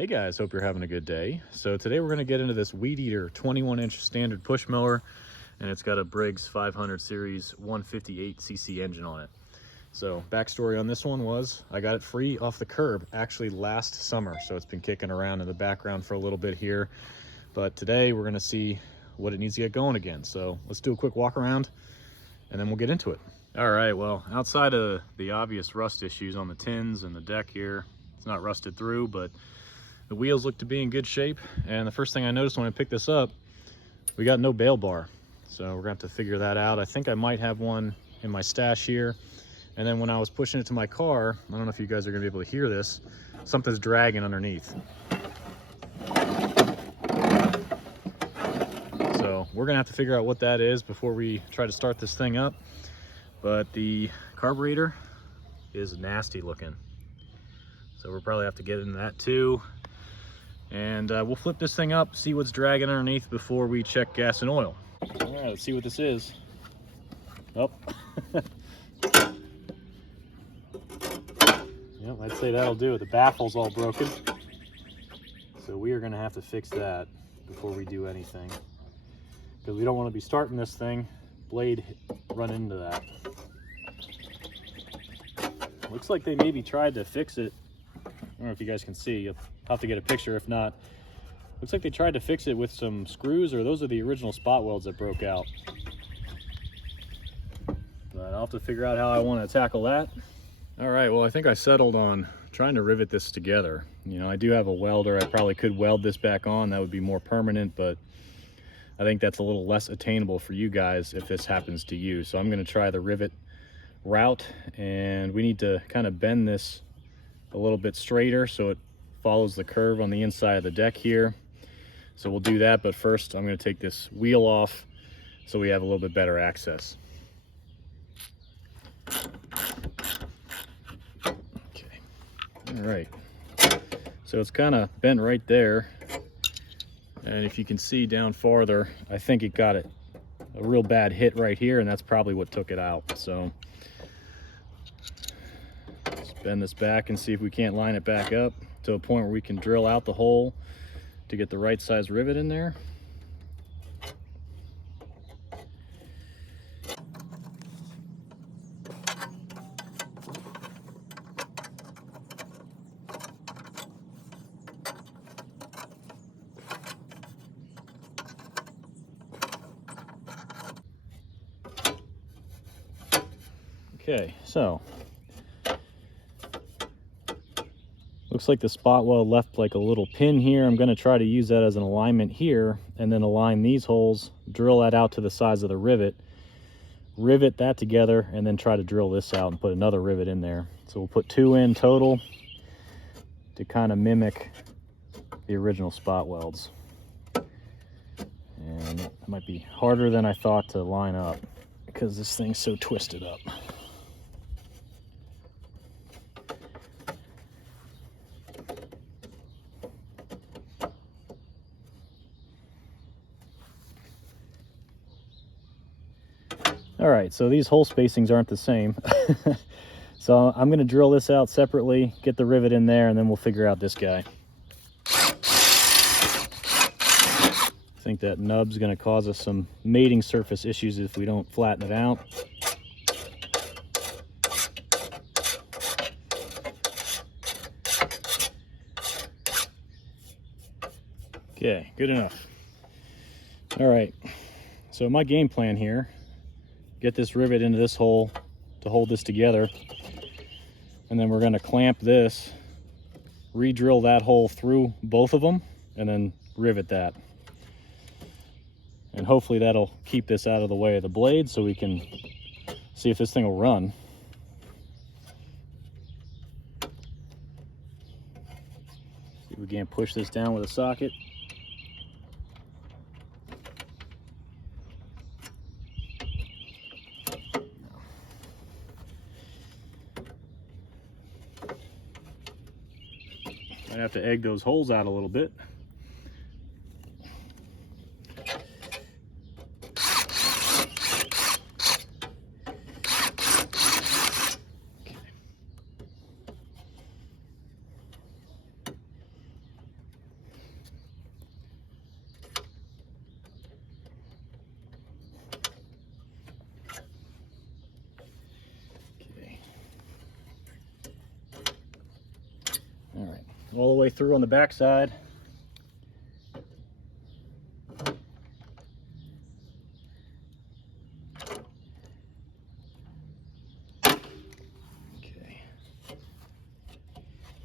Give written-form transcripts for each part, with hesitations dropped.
Hey guys, hope you're having a good day. So today we're going to get into this WeedEater 21-inch standard push mower, and it's got a Briggs 500 series 158cc engine on it. So backstory on this one was I got it free off the curb actually last summer, so it's been kicking around in the background for a little bit here. But today we're going to see what it needs to get going again. So let's do a quick walk around and then we'll get into it. All right, well, outside of the obvious rust issues on the tins and the deck here, it's not rusted through, but the wheels look to be in good shape. And the first thing I noticed when I picked this up, we got no bale bar. So we're gonna have to figure that out. I think I might have one in my stash here. And then when I was pushing it to my car, I don't know if you guys are gonna be able to hear this, something's dragging underneath. So we're gonna have to figure out what that is before we try to start this thing up. But the carburetor is nasty looking. So we'll probably have to get into that too. And we'll flip this thing up, see what's dragging underneath before we check gas and oil. All right, let's see what this is. Oh. Yep, I'd say that'll do it. The baffle's all broken. So we are gonna have to fix that before we do anything, because we don't want to be starting this thing, blade run into that. Looks like they maybe tried to fix it. I don't know if you guys can see. You'll have to get a picture if not. Looks like they tried to fix it with some screws, or those are the original spot welds that broke out. But I'll have to figure out how I want to tackle that. All right, well, I think I settled on trying to rivet this together. You know, I do have a welder. I probably could weld this back on. That would be more permanent, but I think that's a little less attainable for you guys if this happens to you. So I'm going to try the rivet route, and we need to kind of bend this a little bit straighter so it follows the curve on the inside of the deck here. So we'll do that, but first I'm going to take this wheel off so we have a little bit better access. Okay, all right, so it's kind of bent right there, and if you can see down farther, I think it got a real bad hit right here, and that's probably what took it out. So let's bend this back and see if we can't line it back up to a point where we can drill out the hole to get the right size rivet in there. Okay, so looks like the spot weld left like a little pin here. I'm going to try to use that as an alignment here, and then align these holes, drill that out to the size of the rivet, rivet that together, and then try to drill this out and put another rivet in there. So we'll put 2 in total to kind of mimic the original spot welds. And it might be harder than I thought to line up because this thing's so twisted up. All right, so these hole spacings aren't the same. So I'm gonna drill this out separately, get the rivet in there, and then we'll figure out this guy. I think that nub's gonna cause us some mating surface issues if we don't flatten it out. Okay, good enough. All right, so my game plan here, get this rivet into this hole to hold this together, and then we're going to clamp this, re-drill that hole through both of them, and then rivet that. And hopefully that'll keep this out of the way of the blade so we can see if this thing will run. See if we can't push this down with a socket. Might have to egg those holes out a little bit. all the way through on the back side. Okay.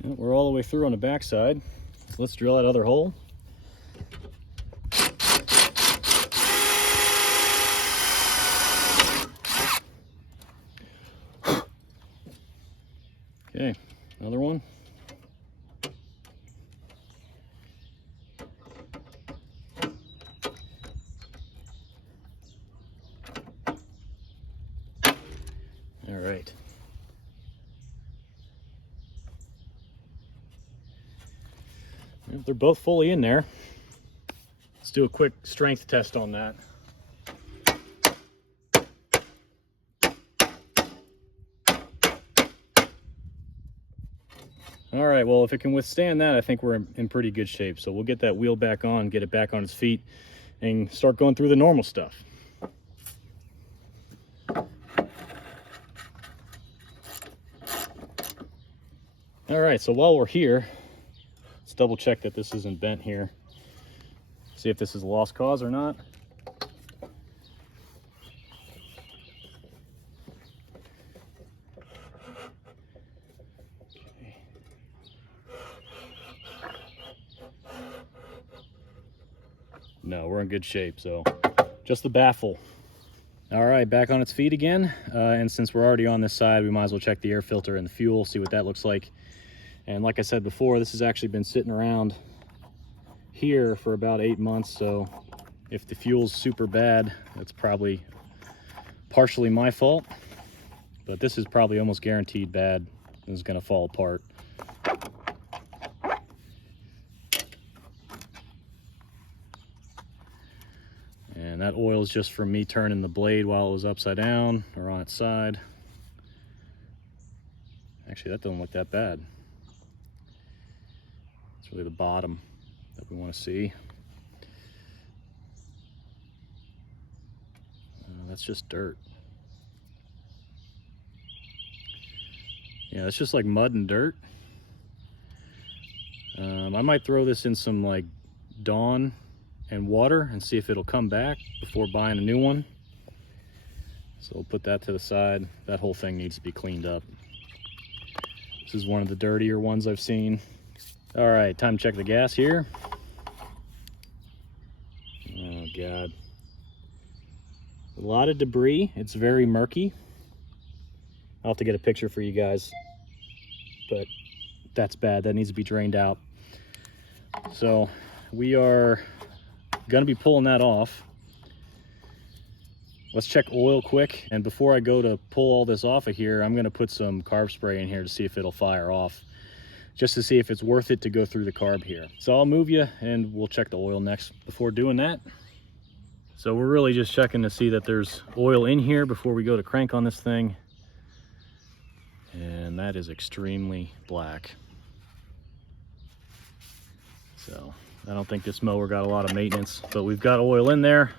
Well, we're all the way through on the back side. Let's drill that other hole. Okay, another one. All right. Well, they're both fully in there. Let's do a quick strength test on that. All right, well, if it can withstand that, I think we're in pretty good shape. So we'll get that wheel back on, get it back on its feet, and start going through the normal stuff. All right, so while we're here, let's double check that this isn't bent here. See if this is a lost cause or not. No, we're in good shape, so just the baffle. All right, back on its feet again. And since we're already on this side, we might as well check the air filter and the fuel, see what that looks like. And like I said before, this has actually been sitting around here for about 8 months. So if the fuel's super bad, that's probably partially my fault. But this is probably almost guaranteed bad. This is gonna fall apart. And that oil is just from me turning the blade while it was upside down or on its side. Actually, that doesn't look that bad. It's really the bottom that we want to see. That's just dirt. Yeah, it's just like mud and dirt. I might throw this in some like Dawn and water and see if it'll come back before buying a new one. So we'll put that to the side. That whole thing needs to be cleaned up. This is one of the dirtier ones I've seen. All right, time to check the gas here. Oh God. A lot of debris. It's very murky. I'll have to get a picture for you guys, but that's bad. That needs to be drained out. So we are gonna be pulling that off. Let's check oil quick. And before I go to pull all this off of here, I'm gonna put some carb spray in here to see if it'll fire off, just to see if it's worth it to go through the carb here. So I'll move you and we'll check the oil next before doing that. So we're really just checking to see that there's oil in here before we go to crank on this thing. And that is extremely black. So I don't think this mower got a lot of maintenance, but we've got oil in there,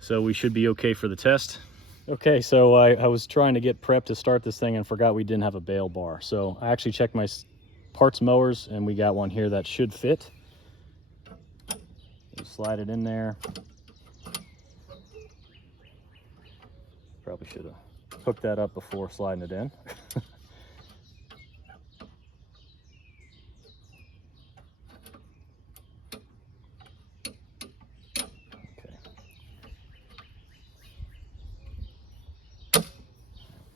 so we should be okay for the test. Okay, so I was trying to get prepped to start this thing and forgot we didn't have a bale bar. So I actually checked my parts mowers and we got one here that should fit. Just slide it in there. Probably should have hooked that up before sliding it in.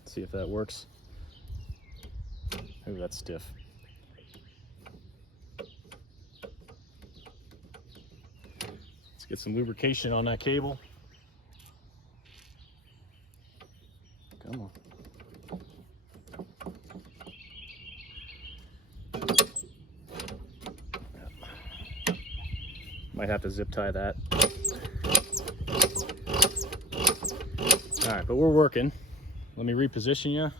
See if that works. Ooh, that's stiff. Let's get some lubrication on that cable. Come on. Might have to zip tie that. All right, but we're working. Let me reposition you and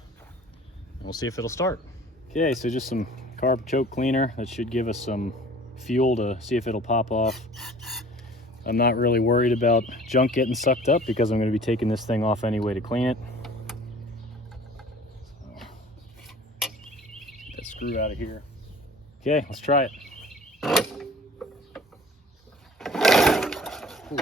we'll see if it'll start. Okay, so just some carb choke cleaner. That should give us some fuel to see if it'll pop off. I'm not really worried about junk getting sucked up because I'm going to be taking this thing off anyway to clean it. So, get that screw out of here. Okay, let's try it. Ooh.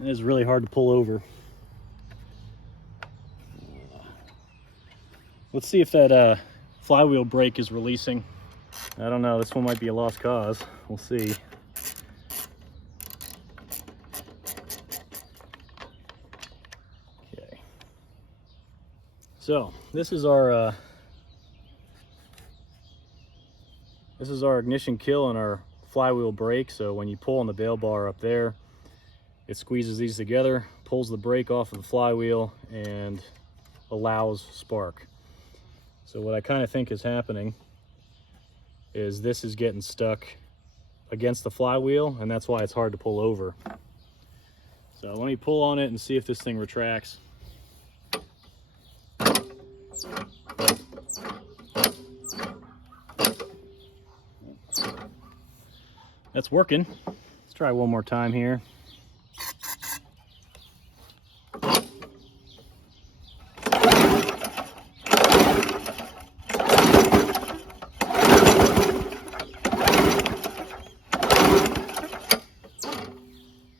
It is really hard to pull over. Let's see if that flywheel brake is releasing. I don't know, this one might be a lost cause. We'll see. Okay. So this is our ignition kill on our flywheel brake. So when you pull on the bale bar up there, it squeezes these together, pulls the brake off of the flywheel, and allows spark. So what I kind of think is happening is this is getting stuck against the flywheel, and that's why it's hard to pull over. So let me pull on it and see if this thing retracts. That's working. Let's try one more time here.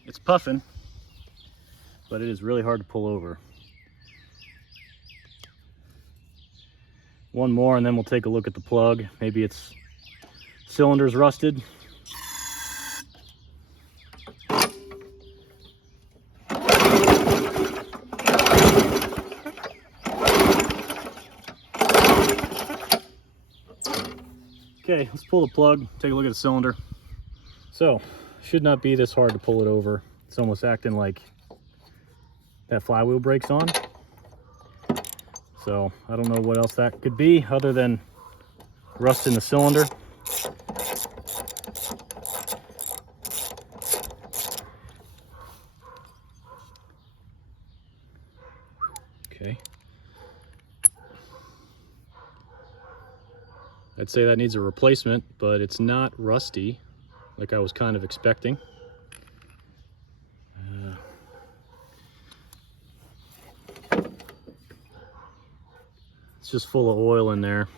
It's puffing, but it is really hard to pull over. One more and then we'll take a look at the plug. Maybe its cylinder's rusted. Okay, let's pull the plug, take a look at the cylinder. So, should not be this hard to pull it over. It's almost acting like that flywheel brake's on. So, I don't know what else that could be other than rust in the cylinder. Okay. I'd say that needs a replacement, but it's not rusty like I was kind of expecting. It's just full of oil in there.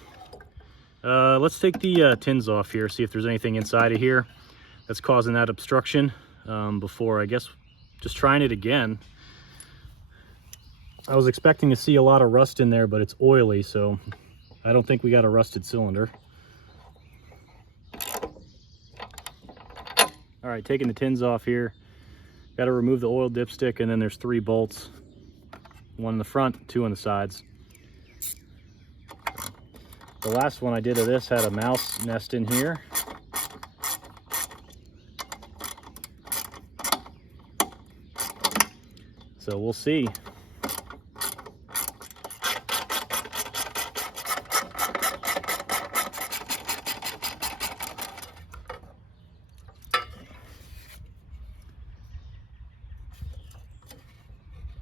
Let's take the tins off here, see if there's anything inside of here that's causing that obstruction before, I guess, just trying it again. I was expecting to see a lot of rust in there, but it's oily, so I don't think we got a rusted cylinder. All right, taking the tins off here. Got to remove the oil dipstick, and then there's 3 bolts. 1 in the front, 2 on the sides. The last one I did of this had a mouse nest in here. So we'll see.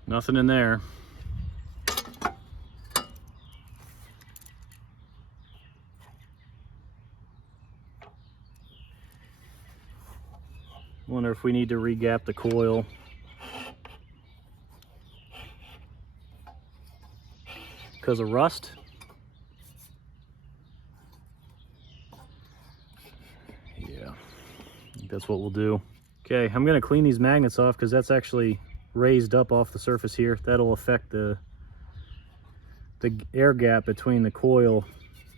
Nothing in there. Wonder if we need to regap the coil. Because of rust. Yeah, I think that's what we'll do. Okay, I'm gonna clean these magnets off because that's actually raised up off the surface here. That'll affect the air gap between the coil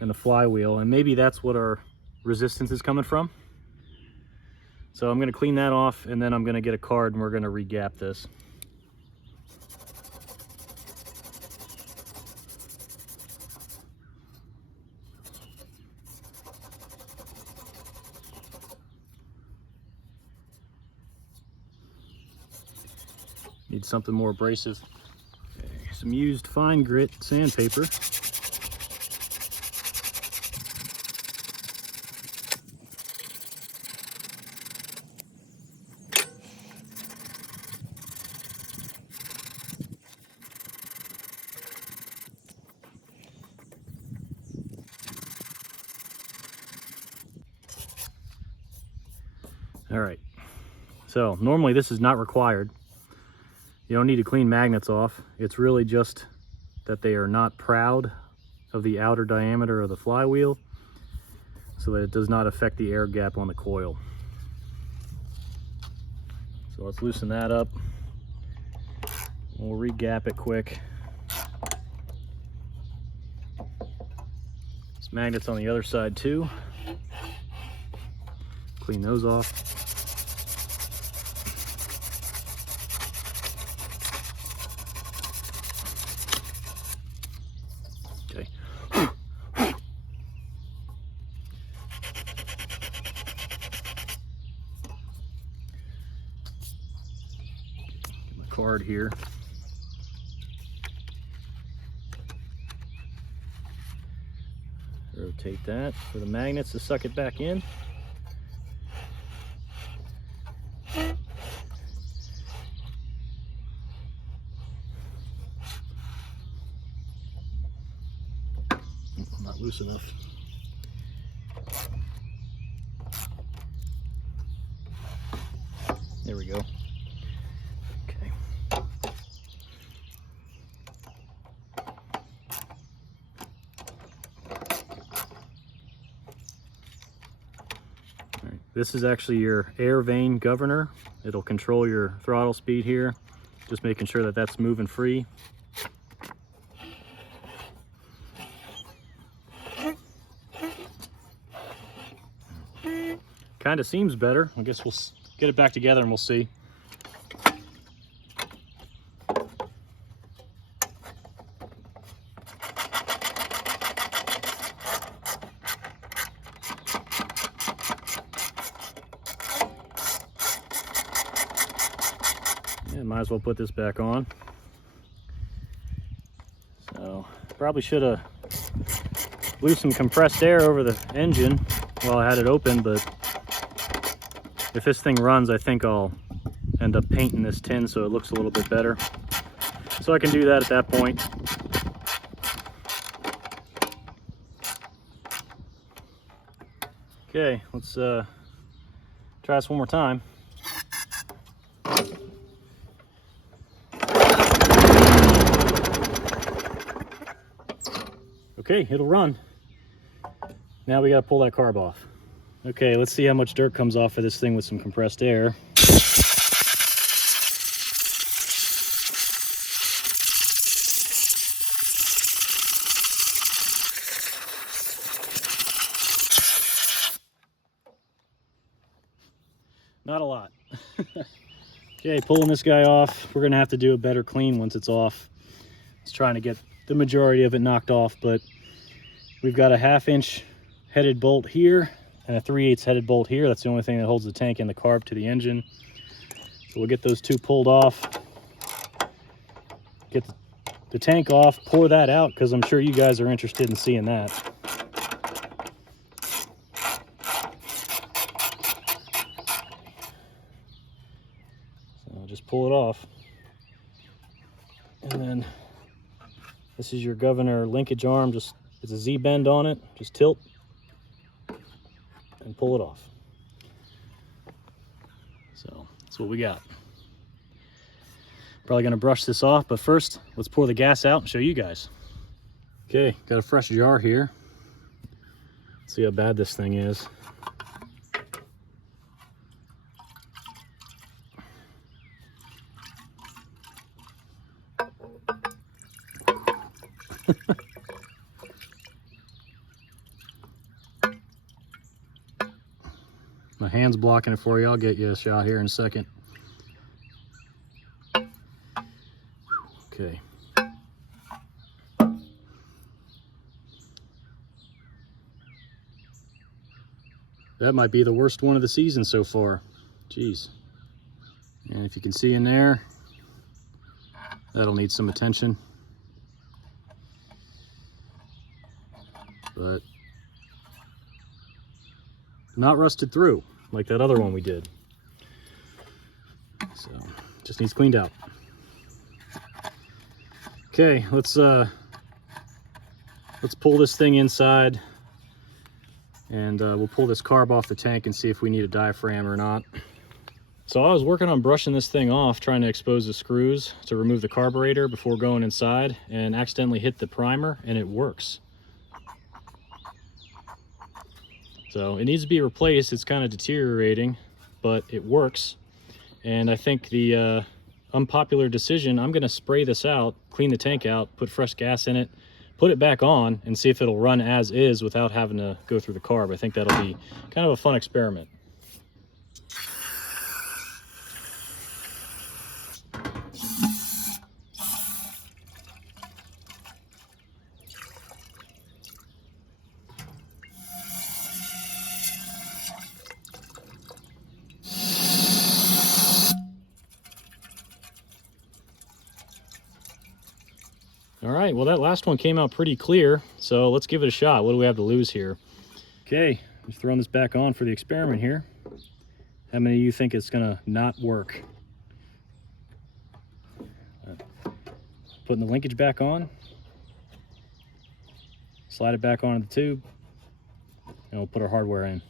and the flywheel, and maybe that's what our resistance is coming from. So I'm going to clean that off, and then I'm going to get a card and we're going to regap this. Need something more abrasive. Okay, some used fine grit sandpaper. All right, so normally this is not required. You don't need to clean magnets off. It's really just that they are not proud of the outer diameter of the flywheel so that it does not affect the air gap on the coil. So let's loosen that up. We'll regap it quick. There's magnets on the other side too. Clean those off. Okay. Get my card here. Rotate that for the magnets to suck it back in. Not loose enough. There we go. Okay. All right. This is actually your air vane governor. It'll control your throttle speed here, just making sure that that's moving free. Kind of seems better. I guess we'll get it back together and we'll see. Yeah, might as well put this back on. So probably should have loosened compressed air over the engine while I had it open, but if this thing runs, I think I'll end up painting this tin so it looks a little bit better. So I can do that at that point. Okay, let's try this one more time. Okay, it'll run. Now we gotta pull that carb off. Okay, let's see how much dirt comes off of this thing with some compressed air. Not a lot. Okay, pulling this guy off. We're gonna have to do a better clean once it's off. I was trying to get the majority of it knocked off, but we've got a 1/2 inch headed bolt here and a 3/8 headed bolt here. That's the only thing that holds the tank and the carb to the engine. So we'll get those two pulled off, get the tank off, pour that out, because I'm sure you guys are interested in seeing that. So I'll just pull it off. And then this is your governor linkage arm. Just, it's a Z bend on it. Just tilt and pull it off. So that's what we got. Probably gonna brush this off, but first let's pour the gas out and show you guys. Okay, got a fresh jar here. Let's see how bad this thing is. My hand's blocking it for you. I'll get you a shot here in a second. Okay. That might be the worst one of the season so far. Jeez. And if you can see in there, that'll need some attention. But not rusted through like that other one we did. So just needs cleaned out. Okay, let's pull this thing inside, and we'll pull this carb off the tank and see if we need a diaphragm or not. So I was working on brushing this thing off, trying to expose the screws to remove the carburetor before going inside, and accidentally hit the primer, and it works. So it needs to be replaced. It's kind of deteriorating, but it works. And I think the unpopular decision, I'm going to spray this out, clean the tank out, put fresh gas in it, put it back on, and see if it'll run as is without having to go through the carb. I think that'll be kind of a fun experiment. All right, well, that last one came out pretty clear, so let's give it a shot. What do we have to lose here? Okay, just throwing this back on for the experiment here. How many of you think it's gonna not work? Putting the linkage back on, slide it back onto the tube, and we'll put our hardware in.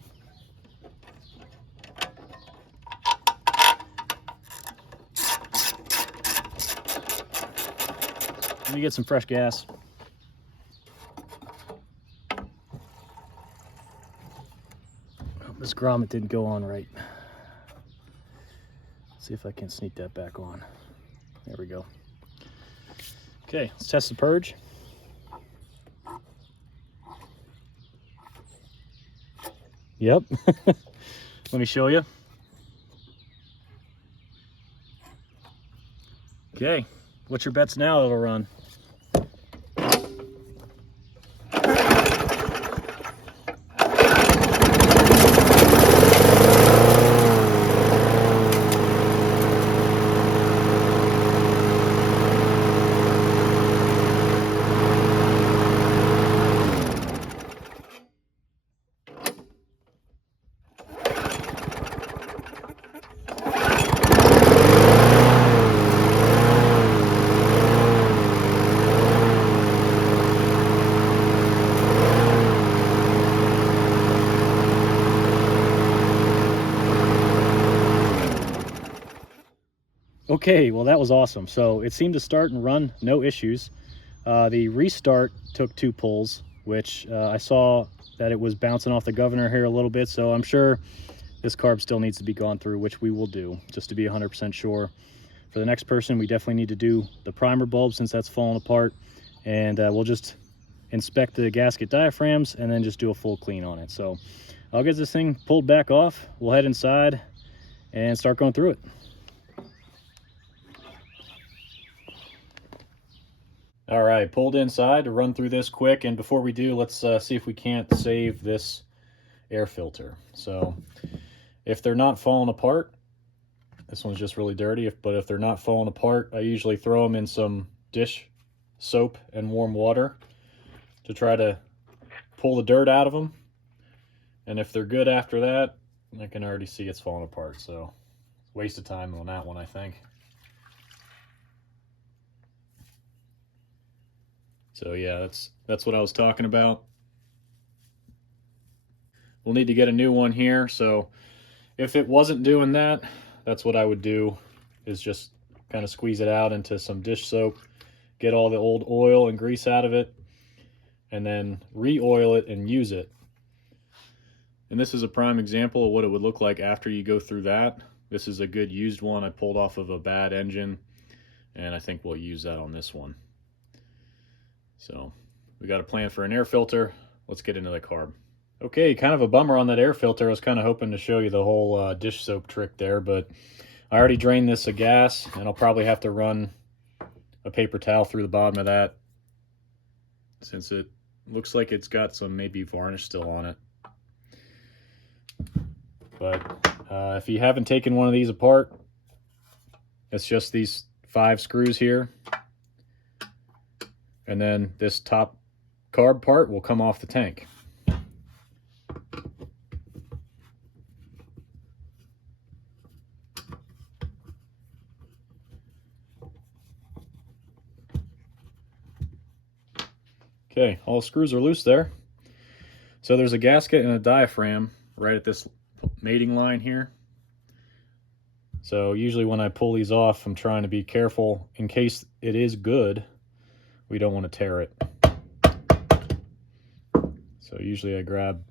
Let me get some fresh gas. Oh, this grommet didn't go on right. Let's see if I can sneak that back on. There we go. Okay, let's test the purge. Yep. Let me show you. Okay, what's your bets now that'll run? Okay, well, that was awesome. So it seemed to start and run, no issues. The restart took 2 pulls, which I saw that it was bouncing off the governor here a little bit. So I'm sure this carb still needs to be gone through, which we will do, just to be 100% sure. For the next person, we definitely need to do the primer bulb since that's falling apart. And we'll just inspect the gasket diaphragms and then just do a full clean on it. So I'll get this thing pulled back off. We'll head inside and start going through it. All right, pulled inside to run through this quick, and before we do, let's see if we can't save this air filter. So if they're not falling apart, this one's just really dirty, but if they're not falling apart, I usually throw them in some dish soap and warm water to try to pull the dirt out of them. And if they're good after that, I can already see it's falling apart, so waste of time on that one, I think. So yeah, that's what I was talking about. We'll need to get a new one here. So if it wasn't doing that, that's what I would do, is just kind of squeeze it out into some dish soap, get all the old oil and grease out of it, and then re-oil it and use it. And this is a prime example of what it would look like after you go through that. This is a good used one I pulled off of a bad engine, and I think we'll use that on this one. So we got a plan for an air filter. Let's get into the carb. Okay, kind of a bummer on that air filter. I was kind of hoping to show you the whole dish soap trick there, but I already drained this of gas, and I'll probably have to run a paper towel through the bottom of that, since it looks like it's got some maybe varnish still on it. But if you haven't taken one of these apart, it's just these 5 screws here. And then this top carb part will come off the tank. Okay, all the screws are loose there. So there's a gasket and a diaphragm right at this mating line here. So usually when I pull these off, I'm trying to be careful in case it is good. We don't want to tear it. So usually I grab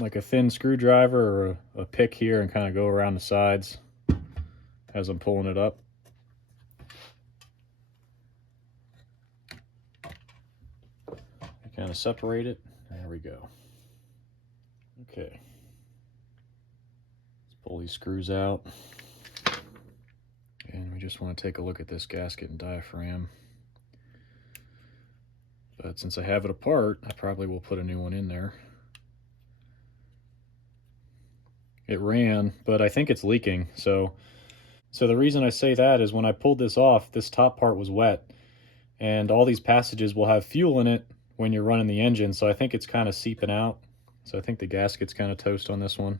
like a thin screwdriver or a pick here and kind of go around the sides as I'm pulling it up. Kind of separate it. There we go. Okay. Let's pull these screws out. And we just want to take a look at this gasket and diaphragm. But since I have it apart, I probably will put a new one in there. It ran, but I think it's leaking. So the reason I say that is when I pulled this off, this top part was wet. And all these passages will have fuel in it when you're running the engine, so I think it's kind of seeping out. So I think the gasket's kind of toast on this one.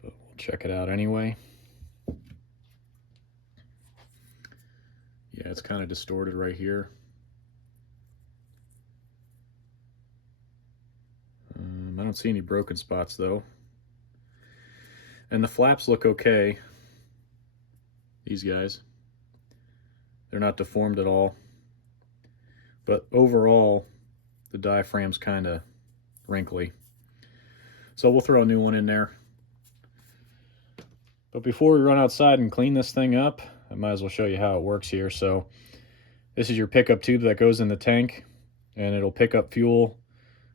But we'll check it out anyway. Yeah, it's kind of distorted right here. I don't see any broken spots though. And the flaps look okay. These guys. They're not deformed at all. But overall, the diaphragm's kind of wrinkly. So we'll throw a new one in there. But before we run outside and clean this thing up, I might as well show you how it works here. So this is your pickup tube that goes in the tank, and it'll pick up fuel,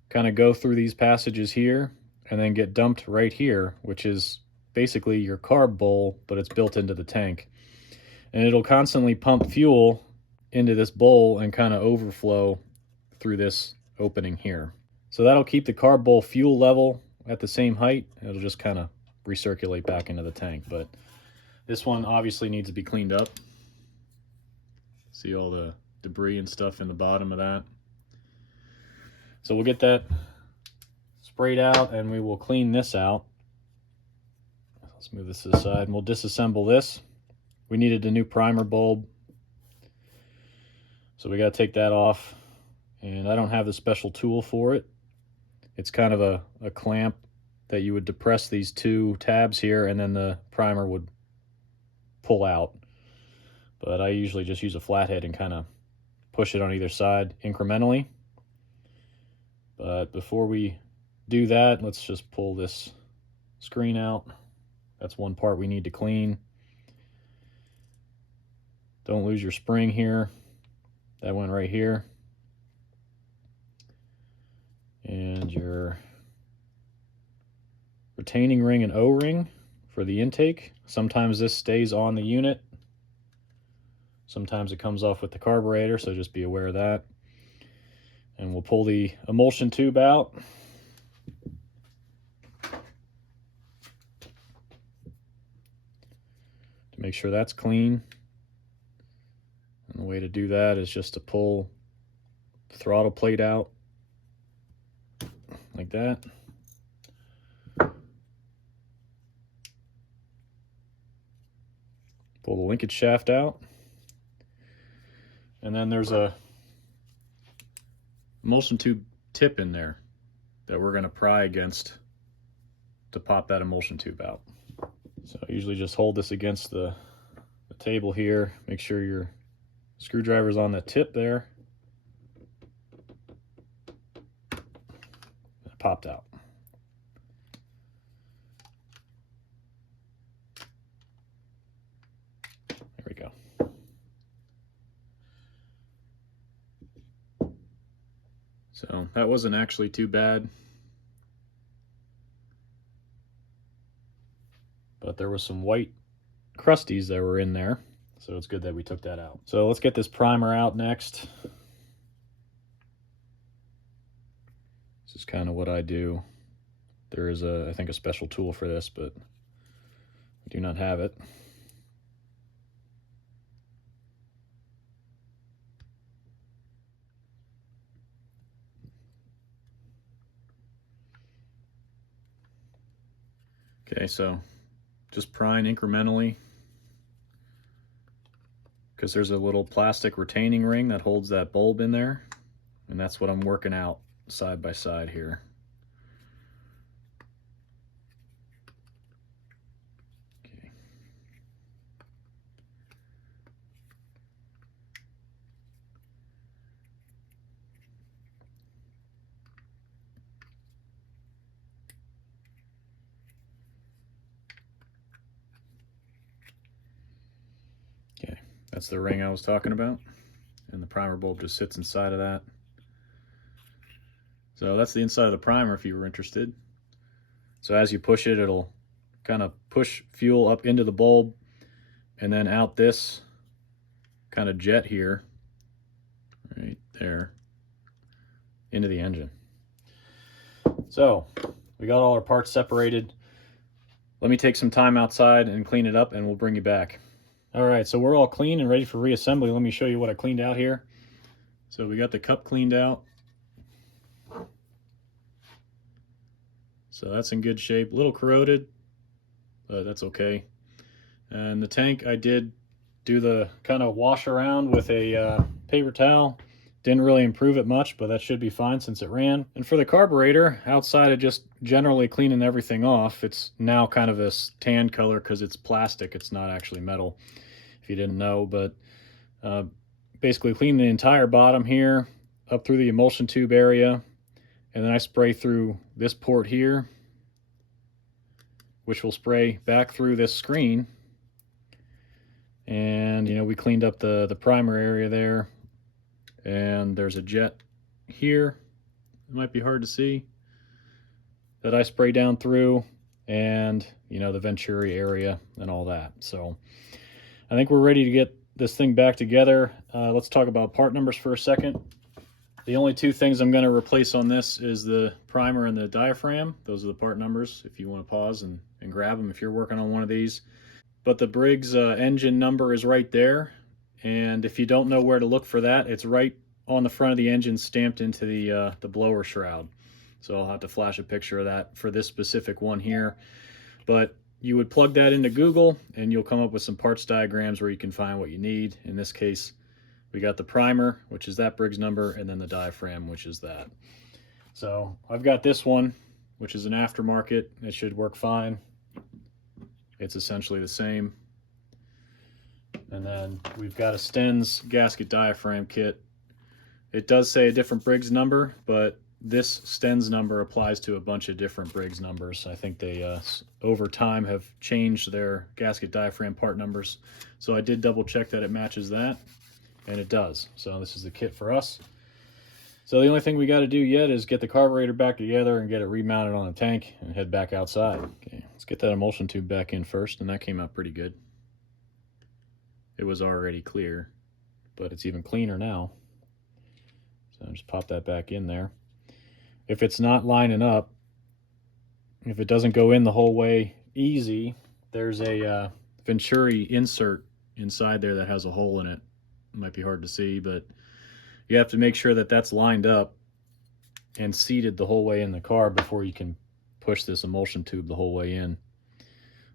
kind of go through these passages here, and then get dumped right here, which is basically your carb bowl, but it's built into the tank. And it'll constantly pump fuel into this bowl and kind of overflow through this opening here. So that'll keep the carb bowl fuel level at the same height. It'll just kind of recirculate back into the tank. But this one obviously needs to be cleaned up. See all the debris and stuff in the bottom of that. So we'll get that sprayed out and we will clean this out. Let's move this to the side and we'll disassemble this. We needed a new primer bulb, so we got to take that off, and I don't have the special tool for it. It's kind of a clamp that you would depress these two tabs here and then the primer would pull out. But I usually just use a flathead and kind of push it on either side incrementally. But before we do that, let's just pull this screen out. That's one part we need to clean. Don't lose your spring here. That went right here. And your retaining ring and O-ring for the intake. Sometimes this stays on the unit. Sometimes it comes off with the carburetor, so just be aware of that. And we'll pull the emulsion tube out. To make sure that's clean. And the way to do that is just to pull the throttle plate out like that. Pull the linkage shaft out. And then there's a emulsion tube tip in there that we're going to pry against to pop that emulsion tube out. So I usually just hold this against the table here. Make sure your screwdriver's on the tip there. It popped out. There we go. So that wasn't actually too bad. But there was some white crusties that were in there. So it's good that we took that out. So let's get this primer out next. This is kind of what I do. There is I think a special tool for this, but I do not have it. Okay, so just prying incrementally, because there's a little plastic retaining ring that holds that bulb in there, and that's what I'm working out side by side here. Okay, that's the ring I was talking about, and the primer bulb just sits inside of that. So that's the inside of the primer if you were interested. So as you push it, it'll kind of push fuel up into the bulb and then out this kind of jet here, right there, into the engine. So we got all our parts separated. Let me take some time outside and clean it up and we'll bring you back. All right, so we're all clean and ready for reassembly. Let me show you what I cleaned out here. So we got the cup cleaned out. So that's in good shape. A little corroded, but that's okay. And the tank, I did do the kind of wash around with a paper towel. Didn't really improve it much, but that should be fine since it ran. And for the carburetor, outside of just generally cleaning everything off, it's now kind of this tan color because it's plastic. It's not actually metal, if you didn't know. But basically clean the entire bottom here, up through the emulsion tube area, and then I spray through this port here, which will spray back through this screen. And you know, we cleaned up the primer area there, and there's a jet here, it might be hard to see, that I spray down through, and you know, the venturi area and all that. So I think we're ready to get this thing back together. Let's talk about part numbers for a second. The only two things I'm going to replace on this is the primer and the diaphragm. Those are the part numbers if you want to pause and grab them if you're working on one of these. But the Briggs engine number is right there, and if you don't know where to look for that, it's right on the front of the engine stamped into the blower shroud. So I'll have to flash a picture of that for this specific one here. But you would plug that into Google and you'll come up with some parts diagrams where you can find what you need. In this case, we got the primer, which is that Briggs number, and then the diaphragm, which is that. So I've got this one, which is an aftermarket. It should work fine. It's essentially the same. And then we've got a Stens gasket diaphragm kit. It does say a different Briggs number, but this Stens number applies to a bunch of different Briggs numbers. I think they, over time, have changed their gasket diaphragm part numbers. So I did double check that it matches that, and it does. So this is the kit for us. So the only thing we got to do yet is get the carburetor back together and get it remounted on the tank and head back outside. Okay, let's get that emulsion tube back in first, and that came out pretty good. It was already clear, but it's even cleaner now. So just pop that back in there. If it's not lining up, if it doesn't go in the whole way easy, there's a venturi insert inside there that has a hole in it. It might be hard to see, but you have to make sure that that's lined up and seated the whole way in the car before you can push this emulsion tube the whole way in.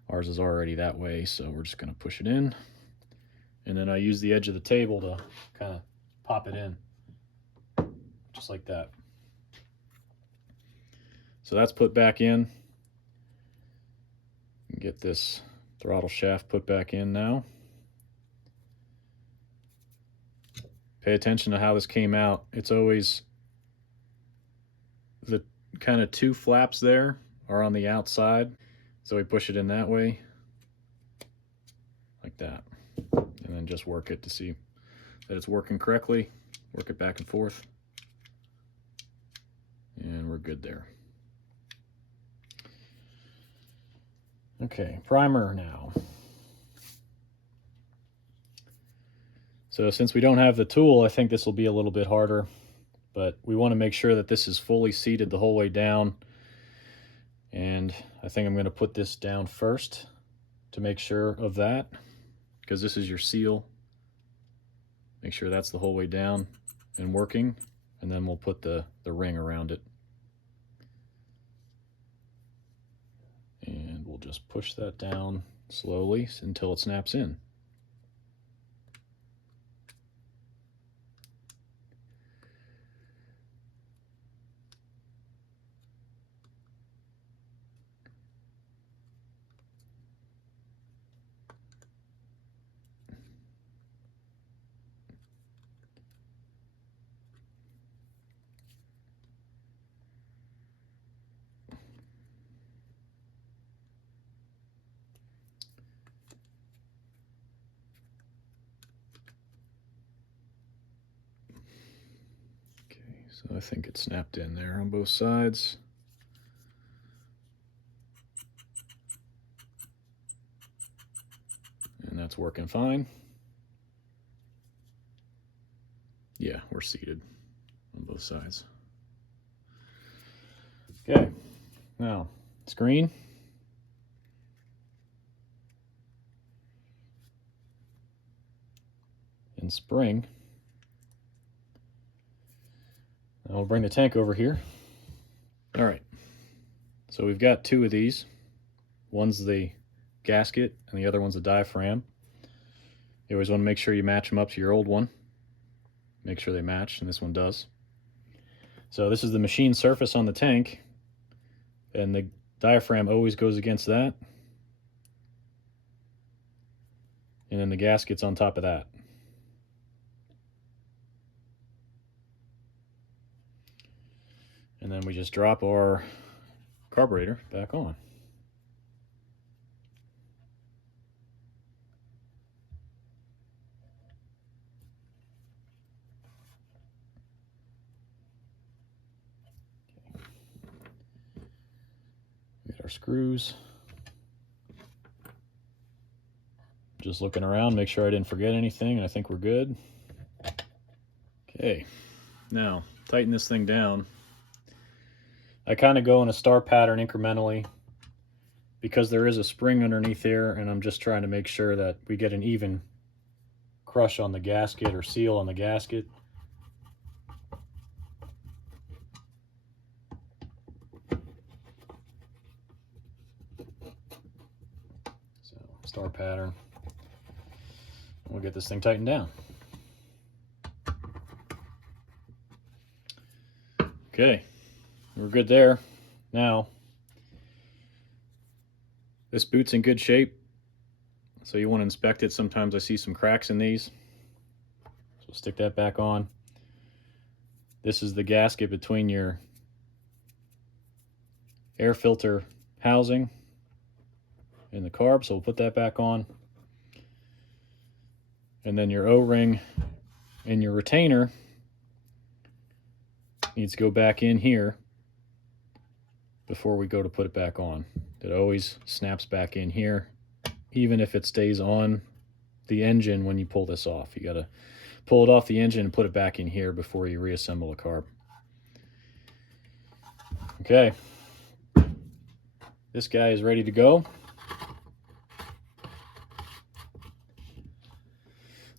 Ours is already that way, so we're just going to push it in. And then I use the edge of the table to kind of pop it in, just like that. So that's put back in. Get this throttle shaft put back in now. Pay attention to how this came out. It's always the kind of two flaps there are on the outside. So we push it in that way, like that. And then just work it to see that it's working correctly. Work it back and forth. And we're good there. Okay, primer now. So since we don't have the tool, I think this will be a little bit harder, but we want to make sure that this is fully seated the whole way down. And I think I'm going to put this down first to make sure of that, because this is your seal. Make sure that's the whole way down and working, and then we'll put the ring around it. And we'll just push that down slowly until it snaps in. So I think it snapped in there on both sides. And that's working fine. Yeah, we're seated on both sides. Okay, now screen. And spring. Now we'll bring the tank over here. All right, so we've got two of these. One's the gasket and the other one's the diaphragm. You always want to make sure you match them up to your old one. Make sure they match, and this one does. So this is the machine surface on the tank, and the diaphragm always goes against that. And then the gasket's on top of that. And then we just drop our carburetor back on. Get our screws. Just looking around, make sure I didn't forget anything, and I think we're good. Okay, now tighten this thing down. I kind of go in a star pattern incrementally because there is a spring underneath there, and I'm just trying to make sure that we get an even crush on the gasket or seal on the gasket. So star pattern. We'll get this thing tightened down. Okay, we're good there. Now, this boot's in good shape, so you want to inspect it. Sometimes I see some cracks in these, so stick that back on. This is the gasket between your air filter housing and the carb, so we'll put that back on. And then your O-ring and your retainer needs to go back in here before we go to put it back on. It always snaps back in here, even if it stays on the engine when you pull this off. You gotta pull it off the engine and put it back in here before you reassemble a carb. Okay, this guy is ready to go.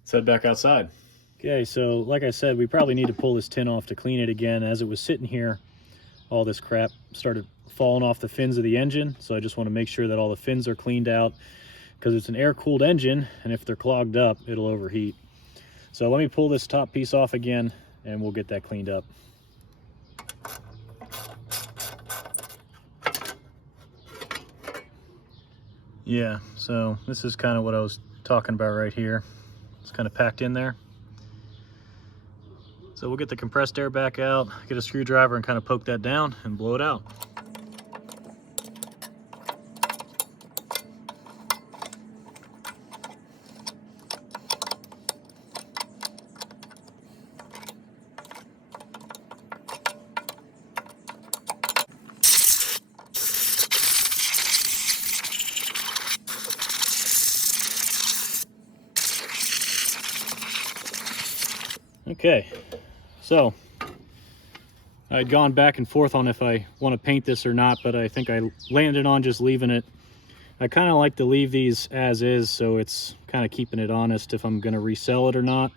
Let's head back outside. Okay, so like I said, we probably need to pull this tin off to clean it again. As it was sitting here, all this crap started falling off the fins of the engine, so I just want to make sure that all the fins are cleaned out because it's an air-cooled engine, and if they're clogged up, it'll overheat. So let me pull this top piece off again, and we'll get that cleaned up. Yeah, so this is kind of what I was talking about right here. It's kind of packed in there. So we'll get the compressed air back out, get a screwdriver and kind of poke that down and blow it out. Okay, so I'd gone back and forth on if I want to paint this or not, but I think I landed on just leaving it. I kind of like to leave these as is, so it's kind of keeping it honest if I'm going to resell it or not,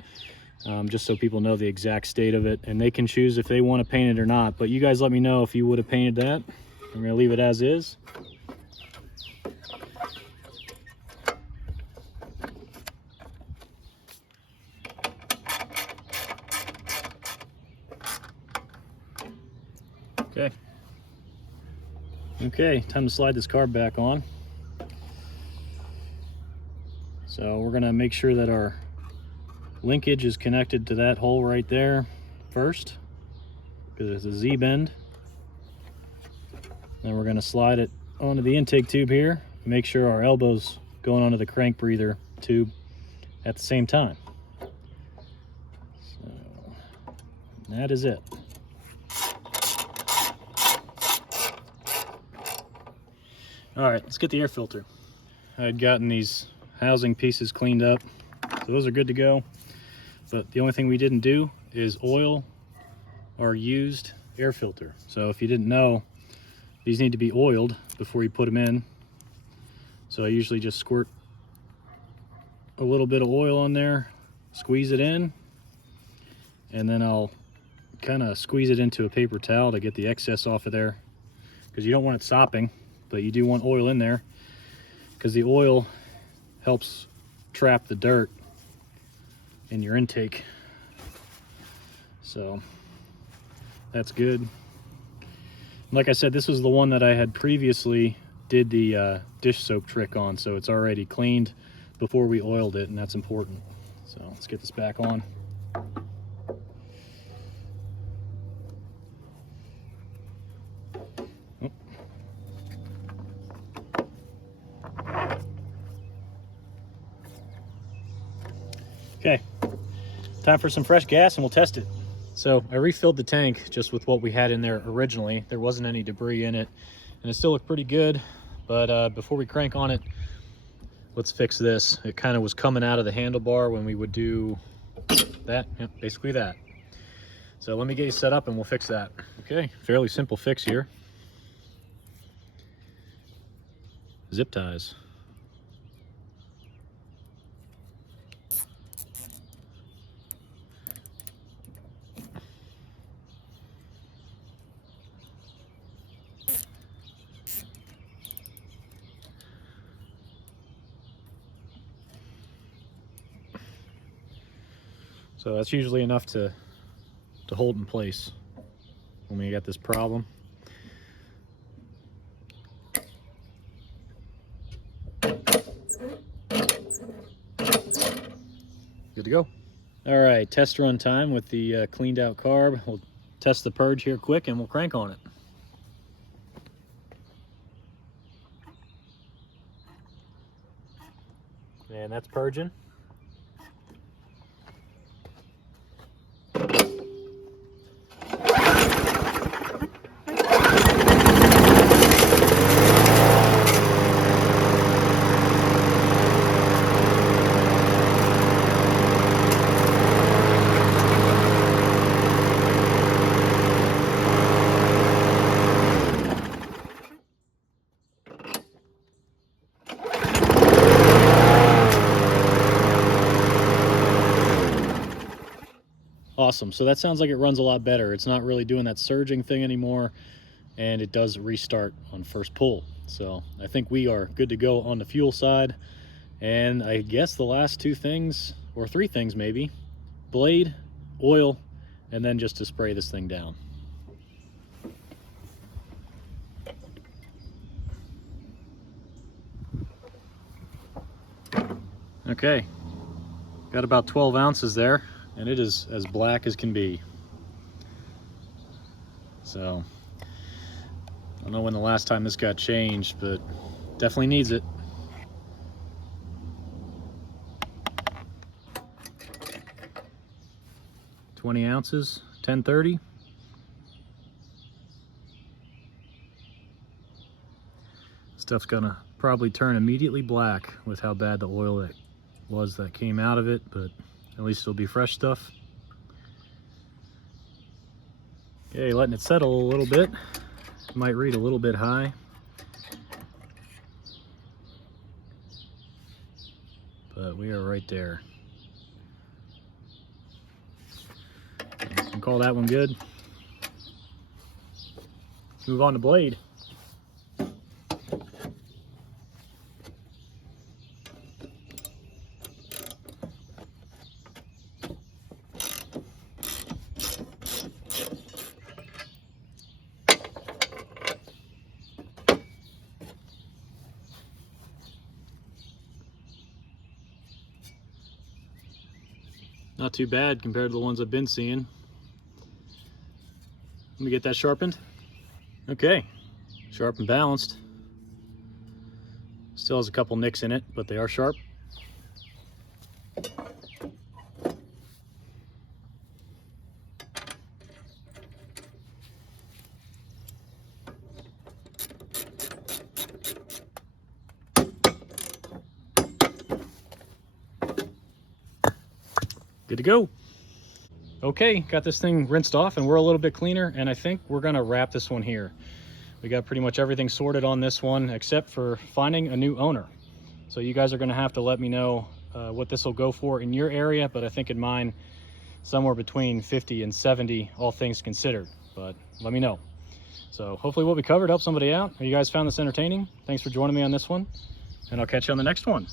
just so people know the exact state of it, and they can choose if they want to paint it or not. But you guys let me know if you would have painted that. I'm going to leave it as is. Okay, time to slide this carb back on. So we're gonna make sure that our linkage is connected to that hole right there first, because it's a Z-bend. Then we're gonna slide it onto the intake tube here, make sure our elbow's going onto the crank breather tube at the same time. So that is it. All right, let's get the air filter. I had gotten these housing pieces cleaned up, so those are good to go. But the only thing we didn't do is oil our used air filter. So if you didn't know, these need to be oiled before you put them in. So I usually just squirt a little bit of oil on there, squeeze it in, and then I'll kind of squeeze it into a paper towel to get the excess off of there, because you don't want it sopping, but you do want oil in there because the oil helps trap the dirt in your intake. So that's good. Like I said, this was the one that I had previously did the dish soap trick on, so it's already cleaned before we oiled it, and that's important. So let's get this back on. Okay, time for some fresh gas and we'll test it. So I refilled the tank just with what we had in there originally. There wasn't any debris in it and it still looked pretty good. But before we crank on it, let's fix this. It kind of was coming out of the handlebar when we would do that, yep, basically that. So let me get you set up and we'll fix that. Okay, fairly simple fix here. Zip ties. So that's usually enough to hold in place when we got this problem. Good to go. All right, test run time with the cleaned out carb. We'll test the purge here quick and we'll crank on it. And that's purging. Awesome, so that sounds like it runs a lot better. It's not really doing that surging thing anymore, and it does restart on first pull. So I think we are good to go on the fuel side. And I guess the last two things, or three things maybe, blade, oil, and then just to spray this thing down. Okay, got about 12 ounces there, and it is as black as can be. So I don't know when the last time this got changed, but definitely needs it. $20 ounces, 1030. Stuff's gonna probably turn immediately black with how bad the oil that was that came out of it, but at least it'll be fresh stuff. Okay, letting it settle a little bit. Might read a little bit high, but we are right there. You can call that one good. Move on to blade. Not too bad compared to the ones I've been seeing. Let me get that sharpened. Okay, sharp and balanced. Still has a couple nicks in it, but they are sharp. good to go. Okay, got this thing rinsed off and we're a little bit cleaner, and I think we're gonna wrap this one here. We got pretty much everything sorted on this one except for finding a new owner. So you guys are gonna have to let me know what this will go for in your area, but I think in mine, somewhere between 50 and 70, all things considered, but let me know. So hopefully what we covered helped somebody out. You guys found this entertaining. Thanks for joining me on this one, and I'll catch you on the next one.